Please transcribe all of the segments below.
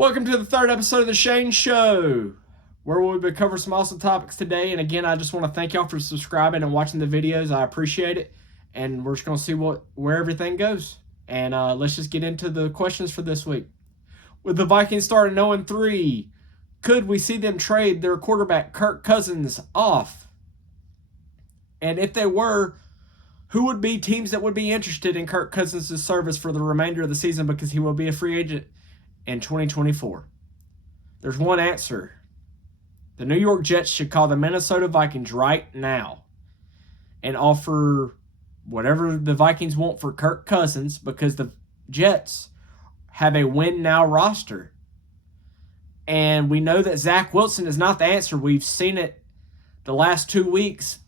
Welcome to the third episode of the Shane Show, where we'll be covering some awesome topics today. And again, I just want to thank y'all for subscribing and watching the videos. I appreciate it. And we're just going to see where everything goes. And let's just get into the questions for this week. With the Vikings starting 0-3, could we see them trade their quarterback Kirk Cousins off? And if they were, who would be teams that would be interested in Kirk Cousins' service for the remainder of the season, because he will be a free agent in 2024? There's one answer. The New York Jets should call the Minnesota Vikings right now and offer whatever the Vikings want for Kirk Cousins, because the Jets have a win-now roster. And we know that Zach Wilson is not the answer. We've seen it the last 2 weeks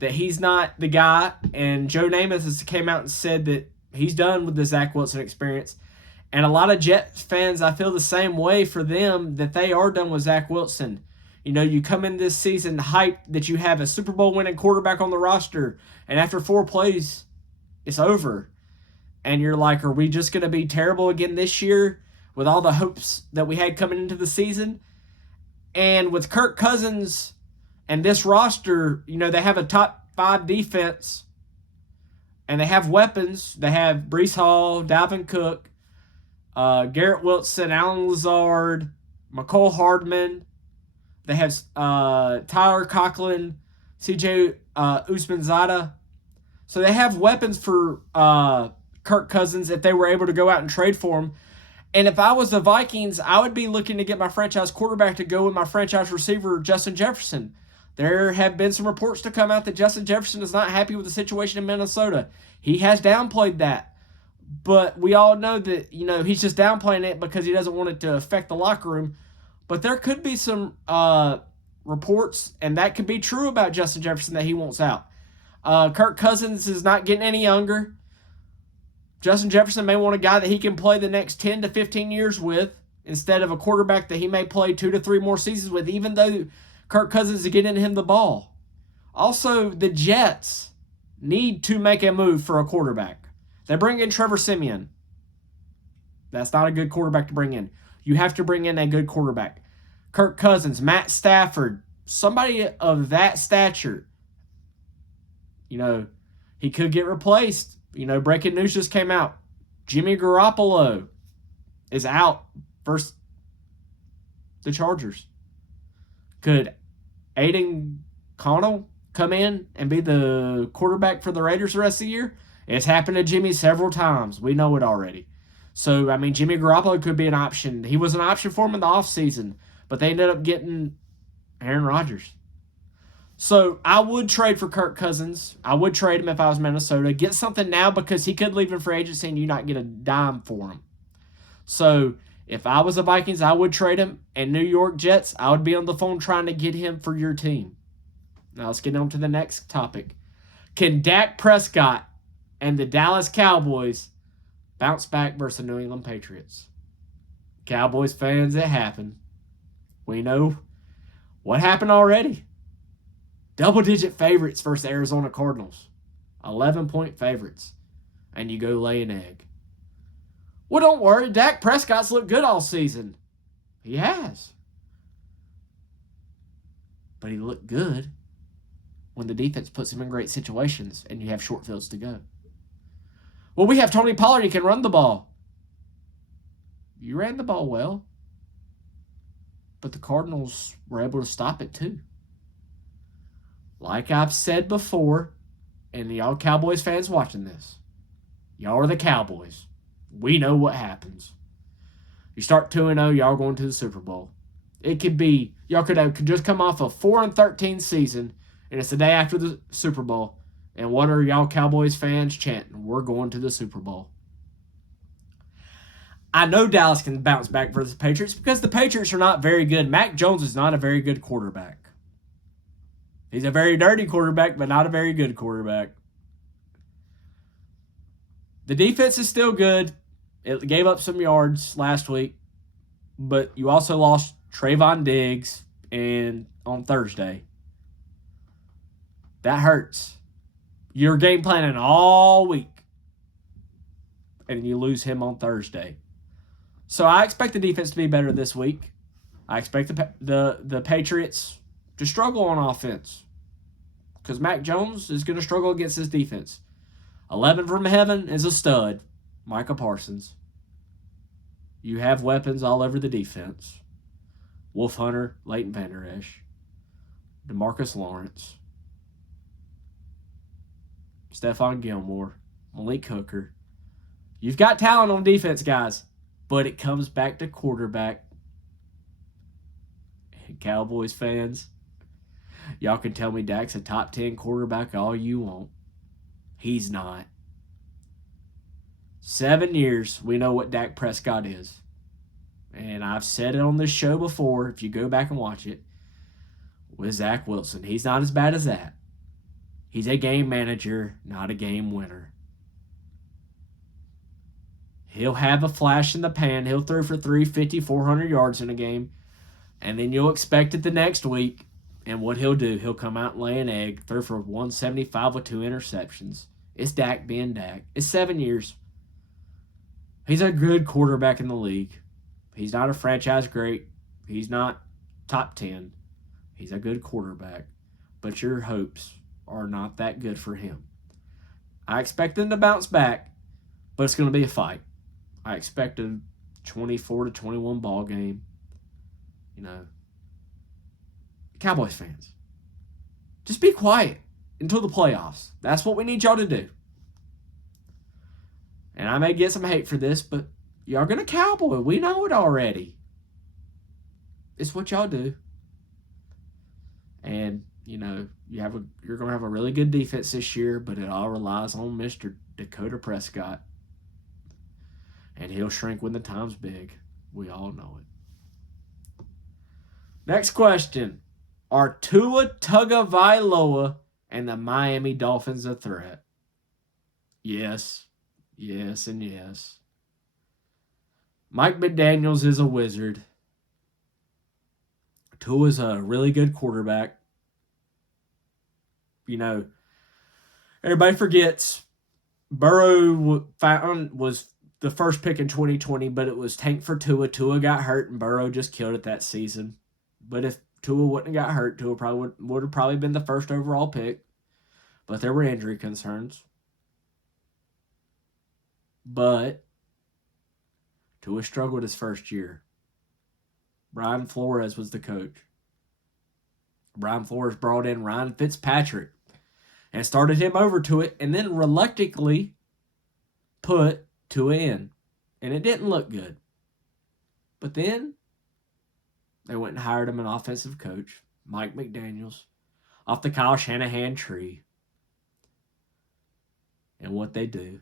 that he's not the guy. And Joe Namath has came out and said that he's done with the Zach Wilson experience. And a lot of Jets fans, I feel the same way for them, that they are done with Zach Wilson. You know, you come in this season hyped that you have a Super Bowl winning quarterback on the roster, and after 4 plays, it's over. And you're like, are we just going to be terrible again this year with all the hopes that we had coming into the season? And with Kirk Cousins and this roster, you know, they have a top 5 defense, and they have weapons. They have Breece Hall, Dalvin Cook, Garrett Wilson, Alan Lazard, McCole Hardman. They have Tyler Conklin, CJ Usman-Zada. So they have weapons for Kirk Cousins if they were able to go out and trade for him. And if I was the Vikings, I would be looking to get my franchise quarterback to go with my franchise receiver, Justin Jefferson. There have been some reports to come out that Justin Jefferson is not happy with the situation in Minnesota. He has downplayed that. But we all know that, you know, he's just downplaying it because he doesn't want it to affect the locker room. But there could be some reports, and that could be true about Justin Jefferson, that he wants out. Kirk Cousins is not getting any younger. Justin Jefferson may want a guy that he can play the next 10 to 15 years with, instead of a quarterback that he may play 2 to 3 more seasons with, even though Kirk Cousins is getting him the ball. Also, the Jets need to make a move for a quarterback. They bring in Trevor Siemian. That's not a good quarterback to bring in. You have to bring in a good quarterback. Kirk Cousins, Matt Stafford, somebody of that stature. You know, he could get replaced. You know, breaking news just came out. Jimmy Garoppolo is out versus the Chargers. Could Aiden Connell come in and be the quarterback for the Raiders the rest of the year? It's happened to Jimmy several times. We know it already. So, I mean, Jimmy Garoppolo could be an option. He was an option for him in the offseason, but they ended up getting Aaron Rodgers. So, I would trade for Kirk Cousins. I would trade him if I was Minnesota. Get something now, because he could leave in free agency and you not get a dime for him. So, if I was the Vikings, I would trade him. And New York Jets, I would be on the phone trying to get him for your team. Now, let's get on to the next topic. Can Dak Prescott and the Dallas Cowboys bounce back versus the New England Patriots? Cowboys fans, it happened. We know what happened already. Double-digit favorites versus Arizona Cardinals. 11-point favorites. And you go lay an egg. Well, don't worry. Dak Prescott's looked good all season. He has. But he looked good when the defense puts him in great situations and you have short fields to go. Well, we have Tony Pollard. He can run the ball. You ran the ball well. But the Cardinals were able to stop it too. Like I've said before, and y'all Cowboys fans watching this, y'all are the Cowboys. We know what happens. You start 2-0, y'all are going to the Super Bowl. It could be, y'all could just come off a 4-13 season, and it's the day after the Super Bowl. And what are y'all Cowboys fans chanting? We're going to the Super Bowl. I know Dallas can bounce back versus the Patriots because the Patriots are not very good. Mac Jones is not a very good quarterback. He's a very dirty quarterback, but not a very good quarterback. The defense is still good. It gave up some yards last week, but you also lost Trayvon Diggs on Thursday. That hurts. You're game planning all week, and you lose him on Thursday. So I expect the defense to be better this week. I expect the Patriots to struggle on offense because Mac Jones is going to struggle against this defense. 11 from heaven is a stud, Micah Parsons. You have weapons all over the defense. Wolf Hunter, Leighton Vander Esch, DeMarcus Lawrence, Stephon Gilmore, Malik Hooker. You've got talent on defense, guys, but it comes back to quarterback. And Cowboys fans, y'all can tell me Dak's a top 10 quarterback all you want. He's not. 7 years, we know what Dak Prescott is. And I've said it on this show before, if you go back and watch it, with Zach Wilson. He's not as bad as that. He's a game manager, not a game winner. He'll have a flash in the pan. He'll throw for 350, 400 yards in a game. And then you'll expect it the next week. And what he'll do, he'll come out and lay an egg, throw for 175 with 2 interceptions. It's Dak being Dak. It's 7 years. He's a good quarterback in the league. He's not a franchise great. He's not top 10. He's a good quarterback. But your hopes are not that good for him. I expect them to bounce back, but it's going to be a fight. I expect a 24-21 ball game. You know, Cowboys fans, just be quiet until the playoffs. That's what we need y'all to do. And I may get some hate for this, but y'all gonna cowboy. We know it already. It's what y'all do. And, you know, you're gonna have a really good defense this year, but it all relies on Mr. Dakota Prescott. And he'll shrink when the time's big. We all know it. Next question. Are Tua Tagovailoa and the Miami Dolphins a threat? Yes. Yes and yes. Mike McDaniels is a wizard. Tua's a really good quarterback. You know, everybody forgets Burrow was the first pick in 2020, but it was tanked for Tua. Tua got hurt, and Burrow just killed it that season. But if Tua wouldn't have got hurt, Tua would have probably been the first overall pick. But there were injury concerns. But Tua struggled his first year. Brian Flores was the coach. Brian Flores brought in Ryan Fitzpatrick and started him over to it, and then reluctantly put Tua in. And it didn't look good. But then they went and hired him an offensive coach, Mike McDaniels, off the Kyle Shanahan tree. And what they do,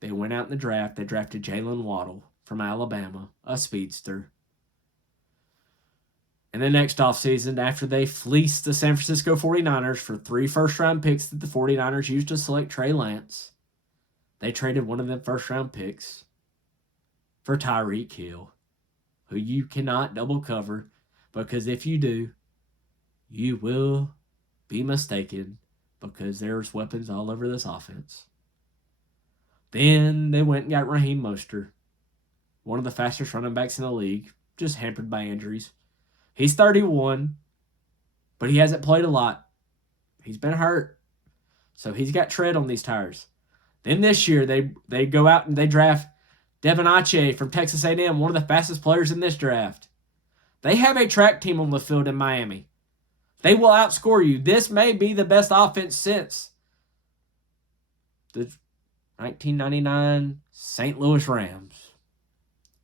they went out in the draft. They drafted Jalen Waddle from Alabama, a speedster. And the next offseason, after they fleeced the San Francisco 49ers for 3 first-round picks that the 49ers used to select Trey Lance, they traded one of them first-round picks for Tyreek Hill, who you cannot double cover, because if you do, you will be mistaken, because there's weapons all over this offense. Then they went and got Raheem Mostert, one of the fastest running backs in the league, just hampered by injuries. He's 31, but he hasn't played a lot. He's been hurt, so he's got tread on these tires. Then this year, they go out and they draft Devin Achane from Texas A&M, one of the fastest players in this draft. They have a track team on the field in Miami. They will outscore you. This may be the best offense since the 1999 St. Louis Rams,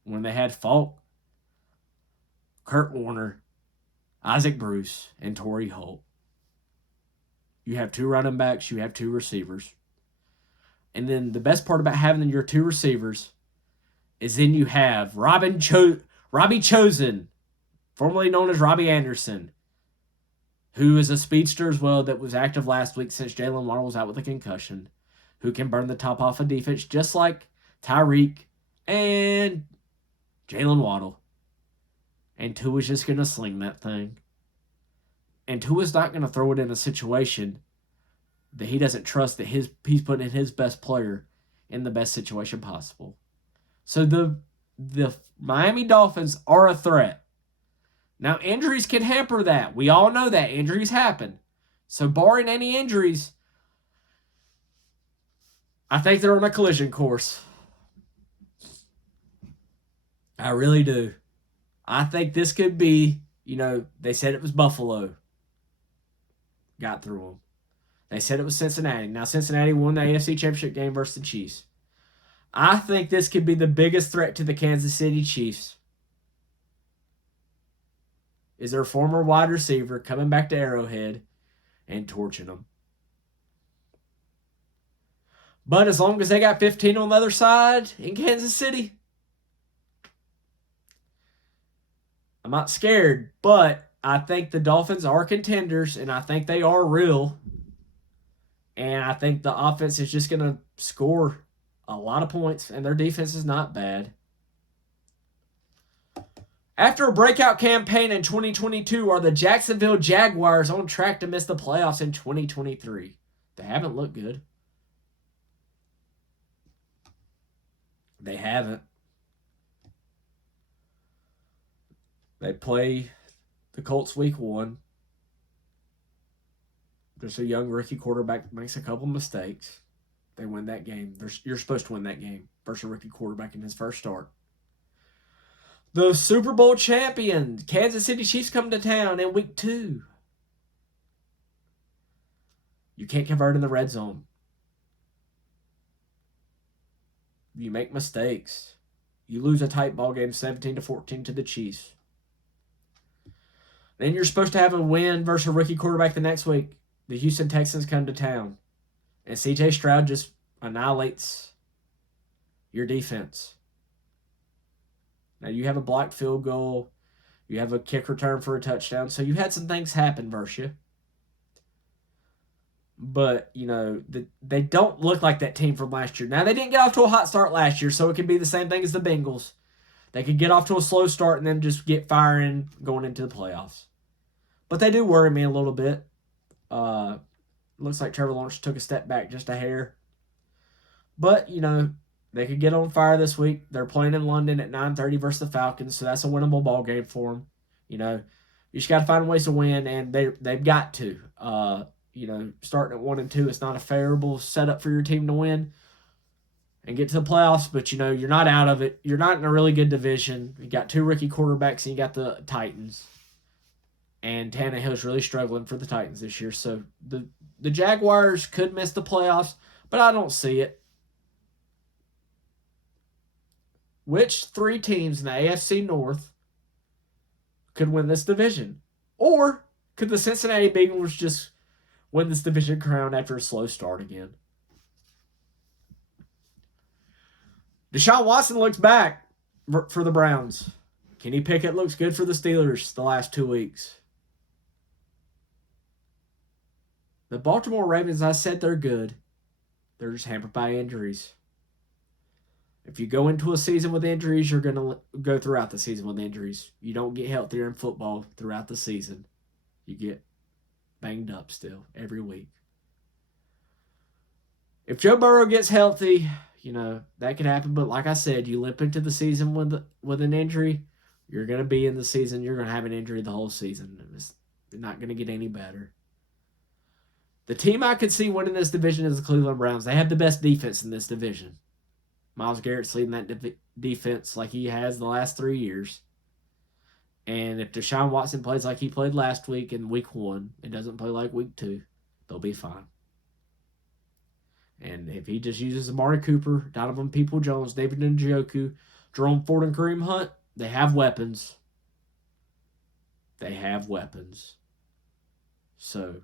when they had Falk, Kurt Warner, Isaac Bruce, and Torrey Holt. You have 2 running backs. You have 2 receivers. And then the best part about having your 2 receivers is then you have Robbie Chosen, formerly known as Robbie Anderson, who is a speedster as well that was active last week since Jalen Waddle was out with a concussion, who can burn the top off of defense just like Tyreek and Jalen Waddle. And Tua's just going to sling that thing. And Tua's not going to throw it in a situation that he doesn't trust, that he's putting his best player in the best situation possible. So the the Miami Dolphins are a threat. Now, injuries can hamper that. We all know that. Injuries happen. So, barring any injuries, I think they're on a collision course. I really do. I think this could be, they said it was Buffalo. Got through them. They said it was Cincinnati. Now, Cincinnati won the AFC Championship game versus the Chiefs. I think this could be the biggest threat to the Kansas City Chiefs. Is their former wide receiver coming back to Arrowhead and torching them. But as long as they got 15 on the other side in Kansas City, I'm not scared. But I think the Dolphins are contenders, and I think they are real. And I think the offense is just going to score a lot of points, and their defense is not bad. After a breakout campaign in 2022, are the Jacksonville Jaguars on track to miss the playoffs in 2023? They haven't looked good. They haven't. They play the Colts week 1. Just a young rookie quarterback makes a couple mistakes. They win that game. You're supposed to win that game versus a rookie quarterback in his first start. The Super Bowl champions, Kansas City Chiefs, come to town in week 2. You can't convert in the red zone. You make mistakes. You lose a tight ball game 17-14 to the Chiefs. Then you're supposed to have a win versus a rookie quarterback the next week. The Houston Texans come to town. And C.J. Stroud just annihilates your defense. Now, you have a blocked field goal. You have a kick return for a touchdown. So, you had some things happen versus you. But, they don't look like that team from last year. Now, they didn't get off to a hot start last year, so it could be the same thing as the Bengals. They could get off to a slow start and then just get firing going into the playoffs. But they do worry me a little bit. Looks like Trevor Lawrence took a step back just a hair. But, they could get on fire this week. They're playing in London at 9:30 versus the Falcons, so that's a winnable ball game for them. You just got to find ways to win, and they've got to. Starting at 1-2, it's not a favorable setup for your team to win and get to the playoffs, but, you're not out of it. You're not in a really good division. You got 2 rookie quarterbacks, and you got the Titans. And Tannehill's really struggling for the Titans this year. So the Jaguars could miss the playoffs, but I don't see it. Which 3 teams in the AFC North could win this division? Or could the Cincinnati Bengals just win this division crown after a slow start again? Deshaun Watson looks back for the Browns. Kenny Pickett looks good for the Steelers the last 2 weeks. The Baltimore Ravens, I said they're good. They're just hampered by injuries. If you go into a season with injuries, you're going to go throughout the season with injuries. You don't get healthier in football throughout the season. You get banged up still every week. If Joe Burrow gets healthy, that could happen. But like I said, you limp into the season with an injury, you're going to be in the season. You're going to have an injury the whole season. It's not going to get any better. The team I could see winning this division is the Cleveland Browns. They have the best defense in this division. Myles Garrett's leading that defense like he has the last 3 years. And if Deshaun Watson plays like he played last week in week 1 and doesn't play like week 2, they'll be fine. And if he just uses Amari Cooper, Donovan Peoples-Jones, David Njoku, Jerome Ford, and Kareem Hunt, they have weapons. They have weapons. So,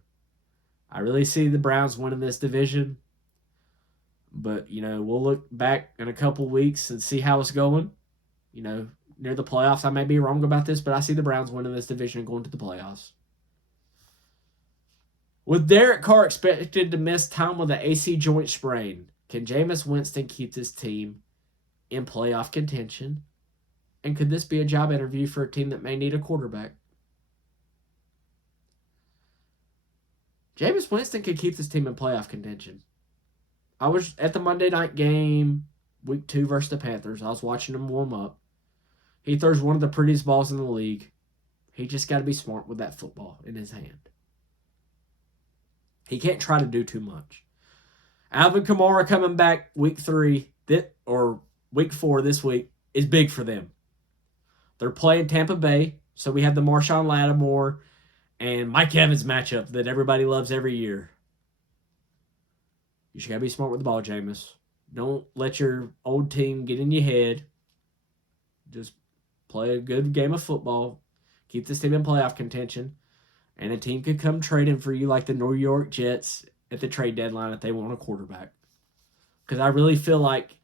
I really see the Browns winning this division. But, we'll look back in a couple weeks and see how it's going. Near the playoffs, I may be wrong about this, but I see the Browns winning this division and going to the playoffs. With Derek Carr expected to miss time with an AC joint sprain, can Jameis Winston keep this team in playoff contention? And could this be a job interview for a team that may need a quarterback? Jameis Winston could keep this team in playoff contention. I was at the Monday night game, week 2 versus the Panthers. I was watching them warm up. He throws one of the prettiest balls in the league. He just got to be smart with that football in his hand. He can't try to do too much. Alvin Kamara coming back week 3 or week 4 this week is big for them. They're playing Tampa Bay, so we have the Marshawn Lattimore and Mike Evans matchup that everybody loves every year. You should gotta be smart with the ball, Jameis. Don't let your old team get in your head. Just play a good game of football. Keep this team in playoff contention. And a team could come trading for you like the New York Jets at the trade deadline if they want a quarterback. Because I really feel like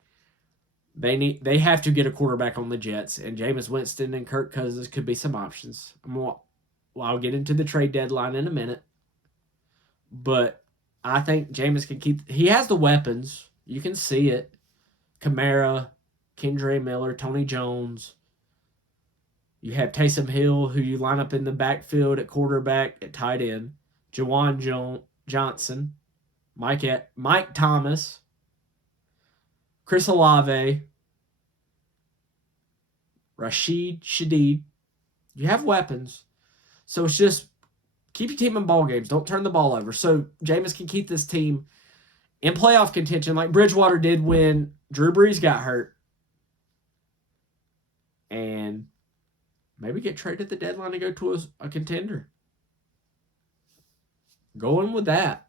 they have to get a quarterback on the Jets. And Jameis Winston and Kirk Cousins could be some options. I'll get into the trade deadline in a minute. But I think Jameis can keep... He has the weapons. You can see it. Kamara, Kendre Miller, Tony Jones. You have Taysom Hill, who you line up in the backfield at quarterback, at tight end. Jawan Johnson. Mike Thomas. Chris Olave. Rashid Shaheed. You have weapons. So it's just keep your team in ball games. Don't turn the ball over. So Jameis can keep this team in playoff contention like Bridgewater did when Drew Brees got hurt. And maybe get traded at the deadline to go to a contender. Going with that.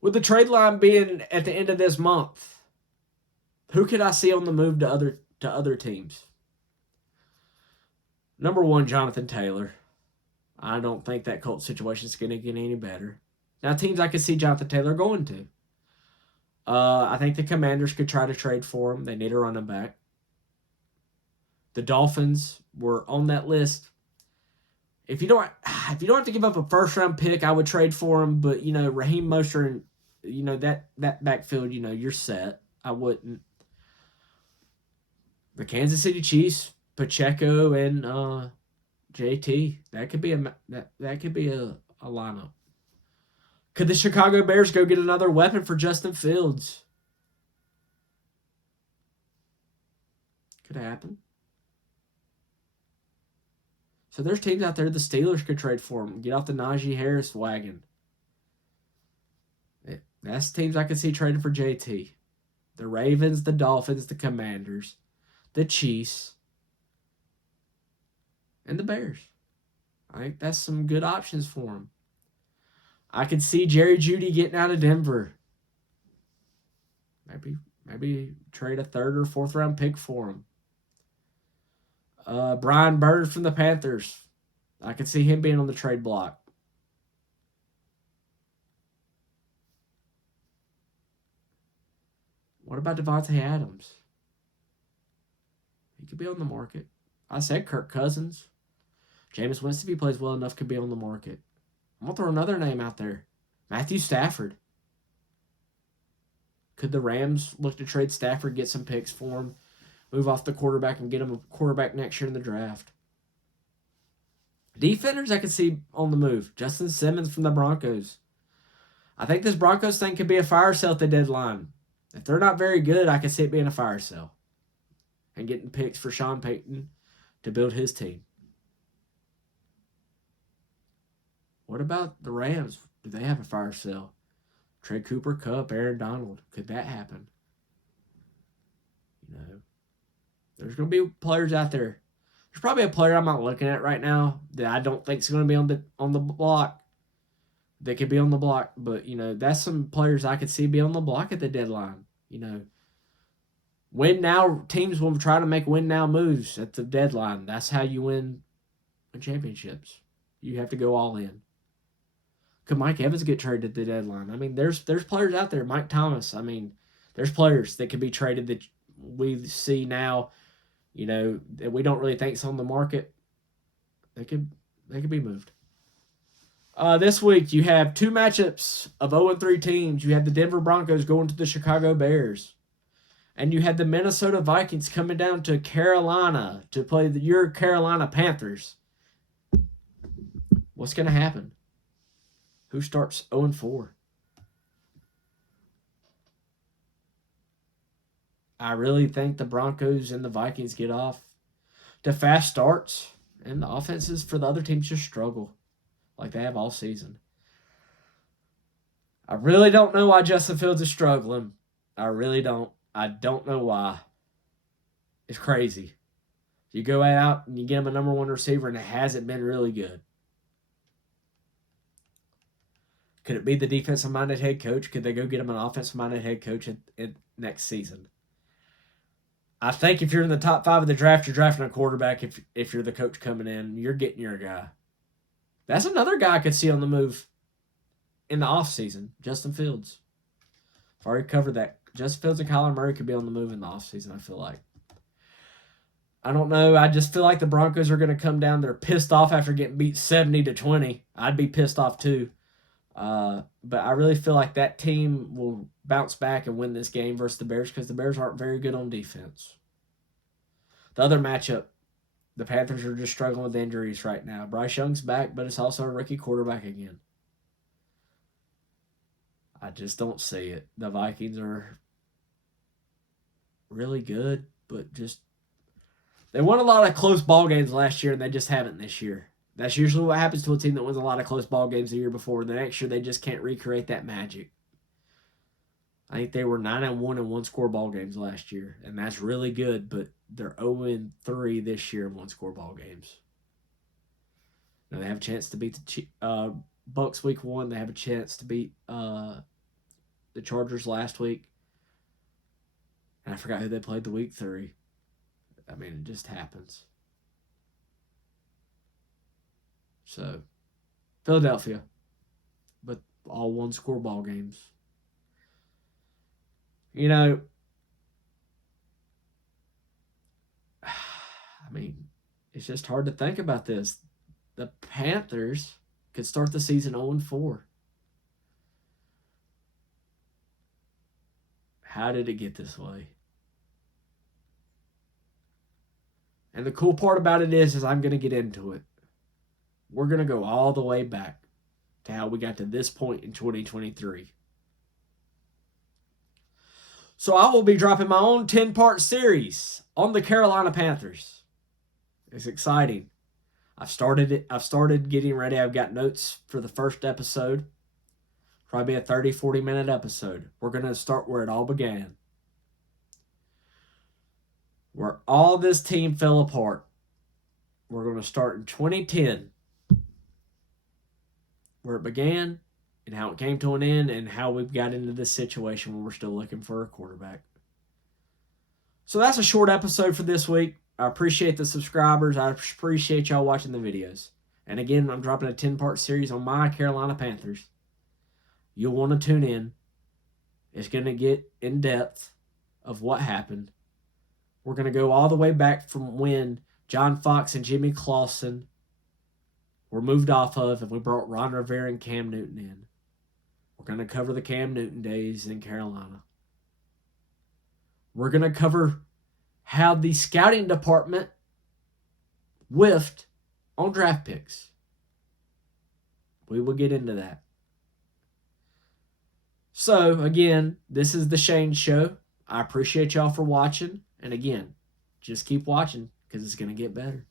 With the trade line being at the end of this month, who could I see on the move to other teams? Number 1, Jonathan Taylor. I don't think that Colts situation is going to get any better. Now, teams I could see Jonathan Taylor going to. I think the Commanders could try to trade for him. They need a running back. The Dolphins were on that list. If you don't have to give up a first-round pick, I would trade for him. But, Raheem Mostert and, that backfield, you're set. I wouldn't. The Kansas City Chiefs, Pacheco and JT. That could be a lineup. Could the Chicago Bears go get another weapon for Justin Fields? Could happen. So there's teams out there the Steelers could trade for him. Get off the Najee Harris wagon. That's teams I could see trading for JT. The Ravens, the Dolphins, the Commanders, the Chiefs, and the Bears. I think that's some good options for him. I could see Jerry Jeudy getting out of Denver. Maybe trade a 3rd or 4th round pick for him. Brian Burns from the Panthers. I could see him being on the trade block. What about Devontae Adams? He could be on the market. I said Kirk Cousins. Jameis Winston, if he plays well enough, could be on the market. I'm going to throw another name out there. Matthew Stafford. Could the Rams look to trade Stafford, get some picks for him, move off the quarterback, and get him a quarterback next year in the draft? Defenders I could see on the move. Justin Simmons from the Broncos. I think this Broncos thing could be a fire sale at the deadline. If they're not very good, I could see it being a fire sale. And getting picks for Sean Payton to build his team. What about the Rams? Do they have a fire sale? Trade Cooper Kupp, Aaron Donald. Could that happen? There's going to be players out there. There's probably a player I'm not looking at right now that I don't think is going to be on the block. They could be on the block, but that's some players I could see be on the block at the deadline. Win now teams will try to make win now moves at the deadline. That's how you win championships. You have to go all in. Could Mike Evans get traded at the deadline? I mean, there's players out there. Mike Thomas. I mean, there's players that could be traded that we see now, that we don't really think is on the market. They could be moved. This week, you have 2 matchups of 0-3 teams. You have the Denver Broncos going to the Chicago Bears. And you had the Minnesota Vikings coming down to Carolina to play your Carolina Panthers. What's going to happen? Who starts 0-4? I really think the Broncos and the Vikings get off to fast starts, and the offenses for the other teams just struggle like they have all season. I really don't know why Justin Fields is struggling. I really don't. I don't know why. It's crazy. You go out and you get him a number one receiver, and it hasn't been really good. Could it be the defensive-minded head coach? Could they go get him an offensive-minded head coach in next season? I think if you're in the top 5 of the draft, you're drafting a quarterback. If you're the coach coming in, you're getting your guy. That's another guy I could see on the move in the offseason, Justin Fields. I've already covered that. Justin Fields and Kyler Murray could be on the move in the offseason, I feel like. I don't know. I just feel like the Broncos are going to come down. They're pissed off after getting beat 70-20. I'd be pissed off too. But I really feel like that team will bounce back and win this game versus the Bears because the Bears aren't very good on defense. The other matchup, the Panthers are just struggling with injuries right now. Bryce Young's back, but it's also a rookie quarterback again. I just don't see it. The Vikings are really good, but just they won a lot of close ball games last year, and they just haven't this year. That's usually what happens to a team that wins a lot of close ball games the year before. The next year, they just can't recreate that magic. I think they were 9-1 in one-score ball games last year, and that's really good, but they're 0-3 this year in one-score ball games. Now, they have a chance to beat the Bucs week 1. They have a chance to beat the Chargers last week. And I forgot who they played the week 3. I mean, it just happens. So, Philadelphia, but all one-score ball games. You know, I mean, it's just hard to think about this. The Panthers could start the season 0-4. How did it get this way? And the cool part about it is I'm going to get into it. We're going to go all the way back to how we got to this point in 2023. So I will be dropping my own 10-part series on the Carolina Panthers. It's exciting. I've started it. I've started getting ready. I've got notes for the first episode. Probably a 30, 40-minute episode. We're going to start where it all began. Where all this team fell apart. We're going to start in 2010. Where it began and how it came to an end and how we've got into this situation where we're still looking for a quarterback. So that's a short episode for this week. I appreciate the subscribers. I appreciate y'all watching the videos. And again, I'm dropping a 10-part series on my Carolina Panthers. You'll want to tune in. It's going to get in depth of what happened. We're going to go all the way back from when John Fox and Jimmy Clausen were moved off of, and we brought Ron Rivera and Cam Newton in. We're going to cover the Cam Newton days in Carolina. We're going to cover how the scouting department whiffed on draft picks. We will get into that. So, again, this is the Shane Show. I appreciate y'all for watching. And again, just keep watching because it's going to get better.